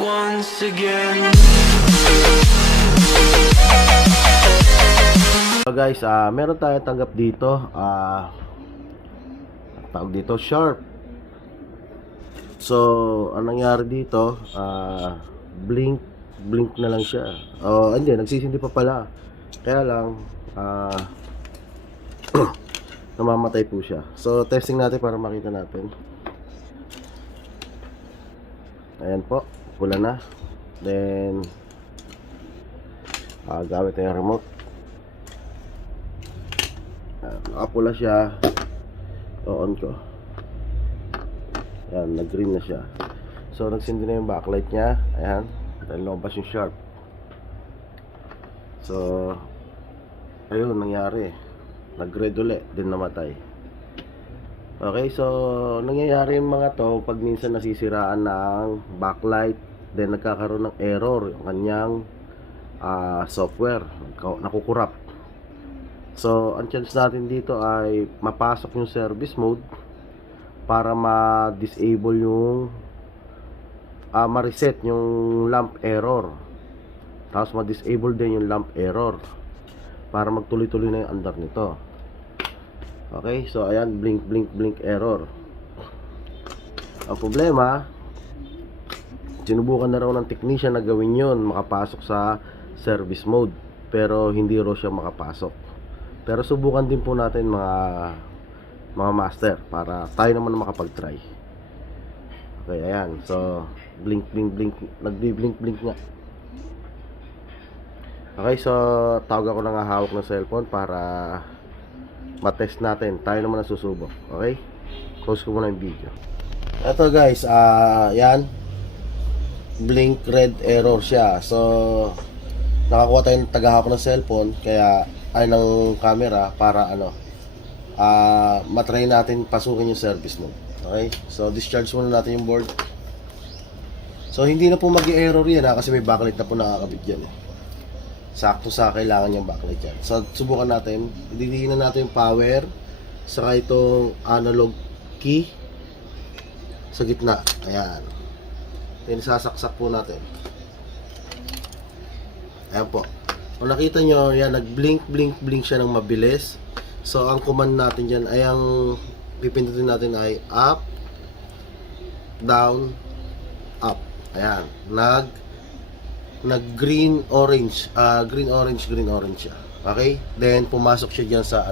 once again. So guys, meron tayo tanggap dito, tawag dito Sharp. So ang nangyari dito, blink na lang siya. Hindi, nagsisindi pa pala. Kaya lang namamatay po siya. So testing natin para makita natin. Ayan po, pula na. Then gamit na yung remote. Nakapula siya. On ko. Ayan, nag-green na siya. So nagsindi na yung backlight niya. Ayan, dahil lumabas yung Sharp. So ayun, nangyari, nag-red ulit, din namatay. Okay, so nangyayari yung mga to pag minsan nasisiraan ng backlight, then nagkakaroon ng error yung kanyang software, nakukurap. So ang chance natin dito ay mapasok yung service mode para ma-disable yung ma-reset yung lamp error, tapos ma-disable din yung lamp error para magtuloy-tuloy na yung andar nito. Okay, so ayan, blink error. Ang problema, sinubukan na raw ng technician na gawin yon, makapasok sa service mode, pero hindi raw siya makapasok. Pero subukan din po natin mga master para tayo naman makapag-try. Okay, ayan. So blink, nagbi-blink nga. Okay, so tawag ako ng hawak ng cellphone para matest natin. Tayo naman ang susubok. Okay, close ko muna yung video. Ito guys, yan, blink red error siya. So nakakuha tayo ng tagahawak ng cellphone, kaya ay ng camera, para matry natin pasukin yung service mode. Okay, so discharge muna natin yung board. So hindi na po mag-error yan kasi may backlight na po nakakabit dyan sakto sa kailangan yung backlight yan. So subukan natin, didiinan natin yung power saka itong analog key sa gitna. Ayan, sasaksak po natin. Ayan po, kung nakita nyo yan, nag-blink siya ng mabilis. So ang command natin dyan ay, ang pipindutin natin ay up, down, up. Ayan, green orange siya. Okay, then pumasok siya diyan sa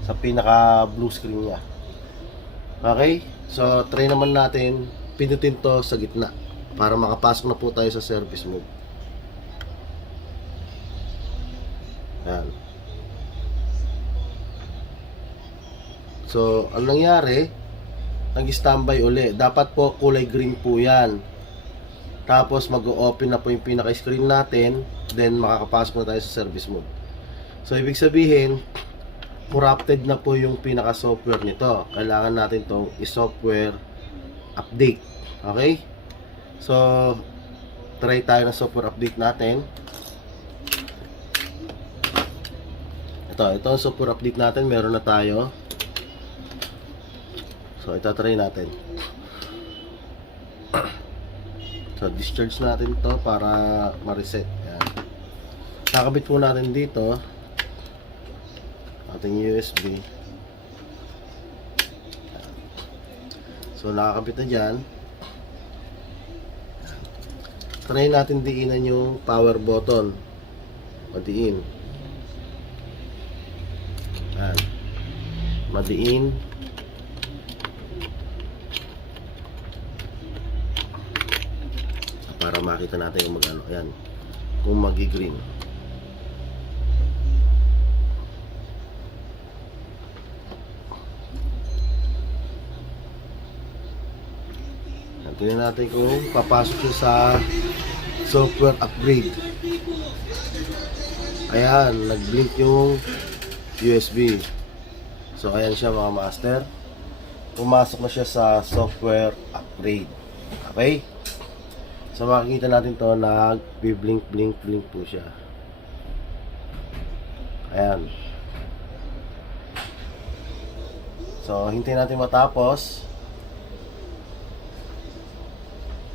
sa pinaka blue screen niya. Okay, so try naman natin pindutin to sa gitna para makapasok na po tayo sa service mode. Ayan. So ang nangyari, nag-standby uli. Dapat po kulay green po yan. Tapos mag-open na po yung pinaka-screen natin, then makakapasok na tayo sa service mode. So ibig sabihin, corrupted na po yung pinaka-software nito. Kailangan natin itong i-software update. Okay? So try tayo ng software update natin. Ito ang software update natin. Meron na tayo. So ito-try natin. So discharge natin to para ma-reset. Ayan. Nakabit po natin dito ating USB. Ayan. So nakakabit na dyan. Try natin diinan yung power button. Madiin. Ayan. Madiin. Para makita natin yung ayan, kung magi-green. Tingnan natin kung papasok siya sa software upgrade. Ayan, nag-blink yung USB. So ayan siya mga master, pumasok na siya sa software upgrade. Okay, so makikita natin to, nag-blink po siya. Ayan. So hintayin natin matapos.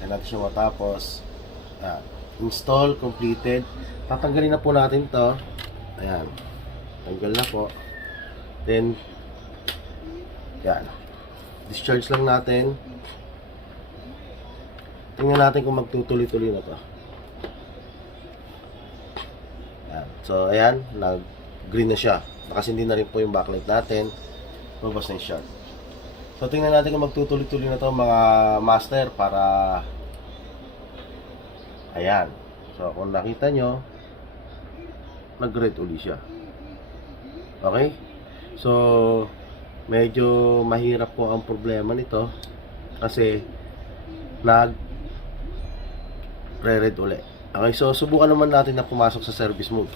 Kaya natin siya matapos. Ayan. Install completed. Tatanggalin na po natin to. Ayan. Tanggal na po. Then, yan. Discharge lang natin. Tingnan natin kung magtutuloy-tuloy na to. Ayan. So, ayan. Nag-green na siya. Nakasindi na rin po yung backlight natin. Lumabas na yung shot. So, tingnan natin kung magtutuloy-tuloy na to mga master para ayan. So, kung nakita nyo nag-red uli siya. Okay? So, medyo mahirap po ang problema nito kasi nag-red uli. Okay, so subukan naman natin na pumasok sa service mode.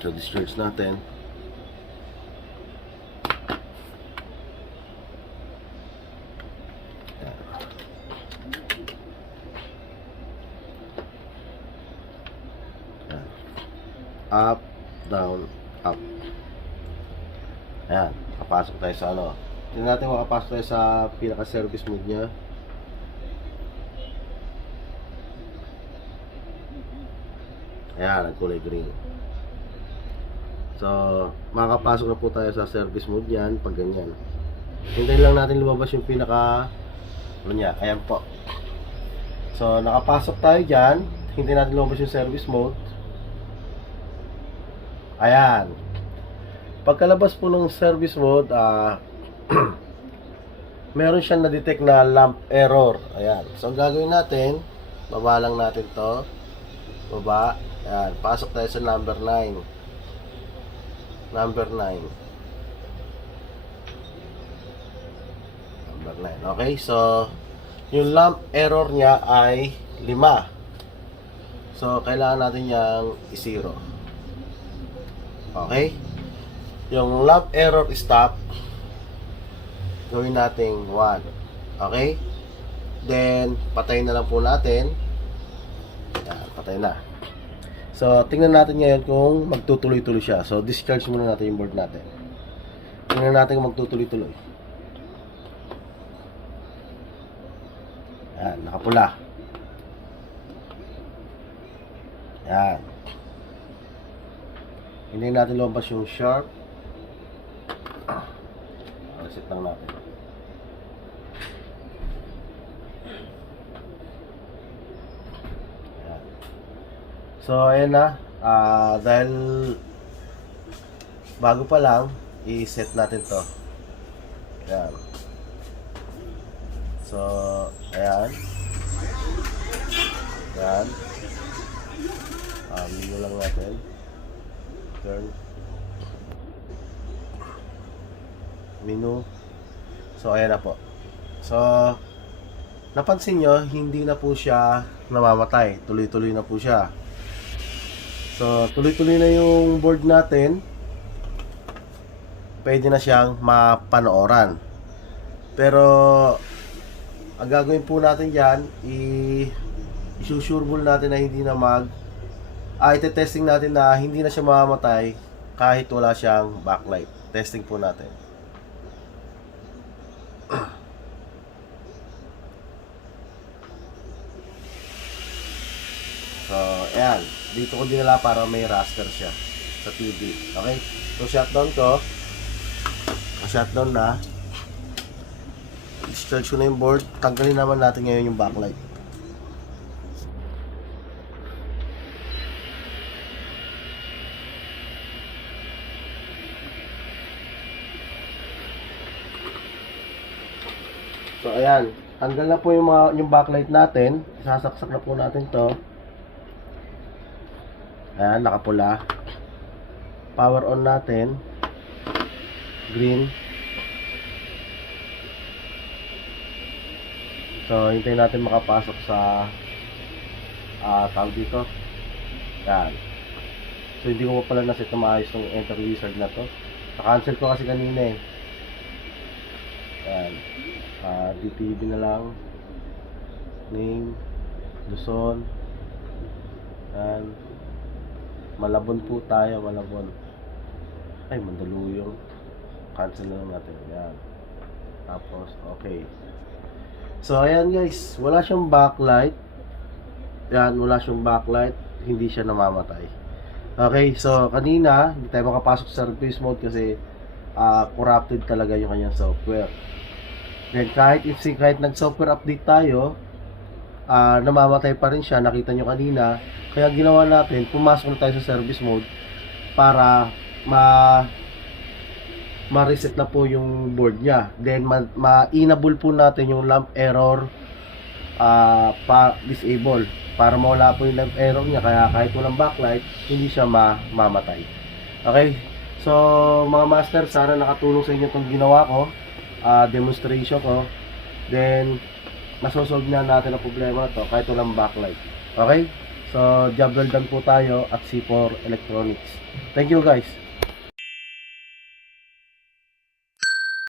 So, discharge natin. Up, down, up. Ayan, kapasok tayo sa ano. Tignan natin makapasok tayo sa pinaka-service mode nya. Ayan, nagkulay green. So, makakapasok na po tayo sa service mode yan pag ganyan. Hintayin lang natin lumabas yung pinaka ano nya. Ayan po. So, nakapasok tayo dyan. Hintayin natin lumabas yung service mode. Ayan. Pagkalabas po ng service mode, meron siyang na-detect na lamp error. Ayan. So, ang gagawin natin, baba lang natin to. Baba. Ayan. Pasok tayo sa number 9. Number 9. Number 9. Okay. So, yung lamp error niya ay 5. So, kailangan natin yang i-0. Okay? Yung lamp error stop, gawin natin 1. Okay? Then, patayin na lang po natin. Yan, patay na. So, tingnan natin ngayon kung magtutuloy-tuloy siya. So, discharge muna natin yung board natin. Tingnan natin kung magtutuloy-tuloy. Yan, nakapula. Yan. Hindi natin lumabas yung sharp. Reset lang natin. Ayan. So, ayan na. Dahil bago pa lang, i-set natin to. Ayan. So, ayan. Ayan. Menu lang natin. Turn. Menu. So, ayan na po. So, napansin nyo, hindi na po siya namamatay. Tuloy-tuloy na po siya. So, tuloy-tuloy na yung board natin. Pwede na siyang mapanooran. Pero, ang gagawin po natin dyan, i-sureball natin na hindi na ite-testing natin na hindi na siya mamamatay kahit wala siyang backlight. Testing po natin. So, ayan. Dito ko dinala para may raster siya sa TV. Okay? So, shutdown ko. Shutdown na. Discharge ko na yung board. Tanggalin naman natin ngayon yung backlight. So, ayan. Tanggal na po yung backlight natin. Sasaksak na po natin to. Ayan, nakapula. Power on natin. Green. So, hintayin natin makapasok sa tawag dito. Ayan. So, hindi ko pa pala naset na maayos ng enter wizard na to. Na-cancel ko kasi kanina eh. Ayan. DTV na lang. Name. Luzon. Ayan. Malabon po tayo, Malabon. Ay, Mandaluyong. Cancel na lang natin. Ayan. Tapos, okay. So, ayan guys, wala siyang backlight. Yan, wala siyang backlight. Hindi siya namamatay. Okay, so kanina, hindi tayo makapasok sa service mode kasi corrupted talaga yung kanyang software. Then, kahit nag-software update tayo, namamatay pa rin siya. Nakita nyo kanina. Kaya ginawa natin, pumasok na tayo sa service mode para ma-reset na po yung board niya. Then ma-enable po natin yung lamp error disable para mawala po yung lamp error niya, kaya kahit walang backlight hindi siya mamatay. Okay, so mga master, sana nakatulong sa inyo itong ginawa ko, demonstration ko. Then masosolve na natin ang problema na to kahit walang backlight. Okay, so job well done po tayo at C4 Electronics. Thank you guys.